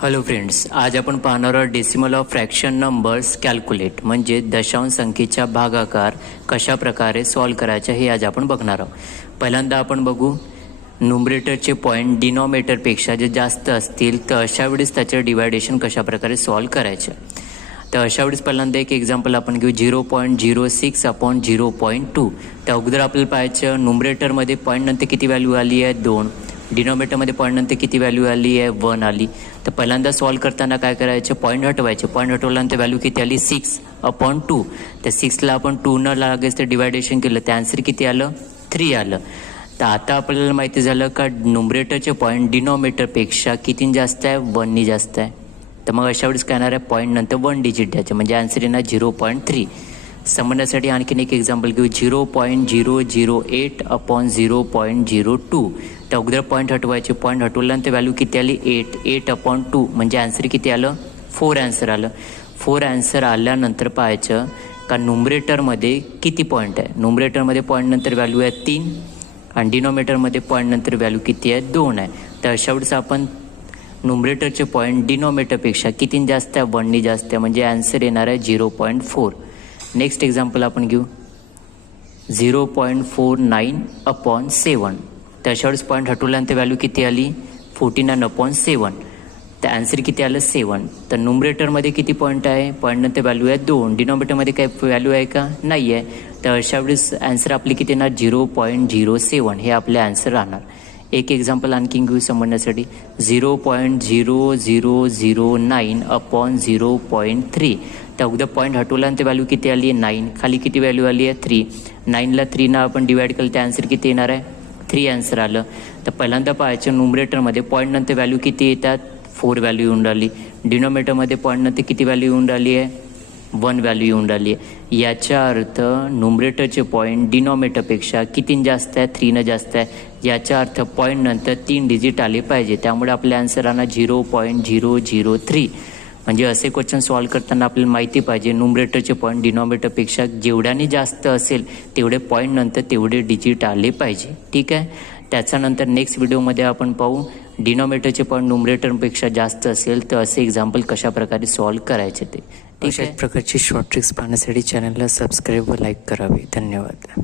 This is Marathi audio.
हॅलो फ्रेंड्स, आज आपण पाहणार आहोत decimal of fraction numbers calculate म्हणजे दशांश संख्येचा भागाकार कशा प्रकारे सॉल्व करायचा हे आज आपण बघणार आहोत। पहिल्यांदा आपण बघू न्यूमरेटरचे पॉईंट डिनॉमिनेटरपेक्षा जे जास्त असतील तर अशा वेळेस त्याचं डिवायडेशन कशा प्रकारे सॉल्व करायचं। तर अशा वेळेस पहिल्यांदा एक एक्झाम्पल आपण घेऊ 0.06 अपॉन 0.2। त्या अगोदर आपल्याला पाहायचं न्यूमरेटरमध्ये पॉईंट नंतर किती व्हॅल्यू आली आहे 2, डिनॉमिनेटरमध्ये पॉईंट नंतर किती व्हॅल्यू आली आहे 1 आली। तर पहिल्यांदा सॉल्व करताना काय करायचं, पॉईंट हटवायचे, पॉईंट हटवल्यानंतर व्हॅल्यू किती आली 6/2। त्या 6ला आपण 2 न लागेच तर डिवायडेशन केलं, त्या आन्सर किती आलं 3 आलं। तर आता आपल्याला माहिती झालं का न्यूमरेटरचे पॉईंट डिनॉमिनेटरपेक्षा किती जास्त आहे 1 जास्त आहे। तर मग अशा वेळेस काय येणार आहे पॉईंट नंतर 1 डिजिट द्यायचं म्हणजे आन्सर येणार 0.3। समजण्यासाठी आणखीन एक एक्झाम्पल घेऊ 0.008 अपॉन 0.02। त्या अगोदर पॉईंट हटवायचे, पॉईंट हटवल्यानंतर व्हॅल्यू किती आली 8/2 म्हणजे आन्सर किती आलं 4 आन्सर आलं। 4 आन्सर आल्यानंतर पाहायचं का न्यूमरेटरमध्ये किती पॉईंट आहे। न्यूमरेटरमध्ये पॉईंट नंतर व्हॅल्यू आहे 3 आणि डिनॉमिनेटरमध्ये पॉईंट नंतर व्हॅल्यू किती आहे 2 आहे। तर अशा वेळेस आपण न्यूमरेटरचे पॉईंट डिनॉमिनेटरपेक्षा किती जास्त आहे 1 जास्त आहे म्हणजे आन्सर येणार आहे 0.4। नेक्स्ट एक्झाम्पल आपण घेऊ 0.49 अपॉन 7। तर अशा वेळेस पॉईंट हटवल्यानंतर व्हॅल्यू किती आली 49/7। तर आन्सर किती आलं 7। तर न्यूमरेटरमध्ये किती पॉईंट आहे, पॉईंट नंतर व्हॅल्यू आहे 2, डिनॉमिनेटरमध्ये काही व्हॅल्यू आहे का नाही आहे। तर अशा वेळेस आन्सर आपली किती येणार 0.07 हे आपले आन्सर राहणार। एक एक्झाम्पल आणखी घेऊ समजण्यासाठी 0.0009 अपॉन 0.3। त्या अगोदर पॉईंट हटवल्यानंतर व्हॅल्यू किती आली आहे 9, खाली किती व्हॅल्यू आली आहे 3, 9ला 3 आपण डिवाइड केलं तर आन्सर किती येणार आहे 3 आन्सर आलं। तर पहिल्यांदा पाहायचं न्यूमरेटरमध्ये पॉईंट नंतर व्हॅल्यू किती येतात 4 व्हॅल्यू येऊन राहिली, डिनॉमिनेटरमध्ये पॉईंट नंतर किती व्हॅल्यू येऊन राहिली आहे 1 व्हॅल्यू येऊन राहिली आहे। याचा अर्थ न्यूमरेटरचे पॉईंट डिनॉमिनेटरपेक्षा किती जास्त आहे 3 जास्त आहे। याचा अर्थ पॉईंट नंतर 3 डिजिट आले पाहिजे, त्यामुळे आपले आन्सर राहणार 0.003। म्हणजे असे क्वेश्चन सॉल्व करताना आपल्याला माहिती पाहिजे न्यूमरेटरचे पॉईंट डिनॉमिनेटरपेक्षा जेवढ्याने जास्त असेल तेवढे पॉईंट नंतर तेवढे डिजिट आले पाहिजे, ठीक आहे। त्याच्यानंतर नेक्स्ट व्हिडिओमध्ये आपण पाहू डिनॉमिनेटरचे पॉईंट न्यूमरेटरपेक्षा जास्त असेल तर असे एक्झाम्पल कशा प्रकारे सॉल्व करायचे ते, ठीक आहे। प्रकारची शॉर्ट ट्रिक्स पाहण्यासाठी चॅनलला सबस्क्राईब व लाईक करावे। धन्यवाद।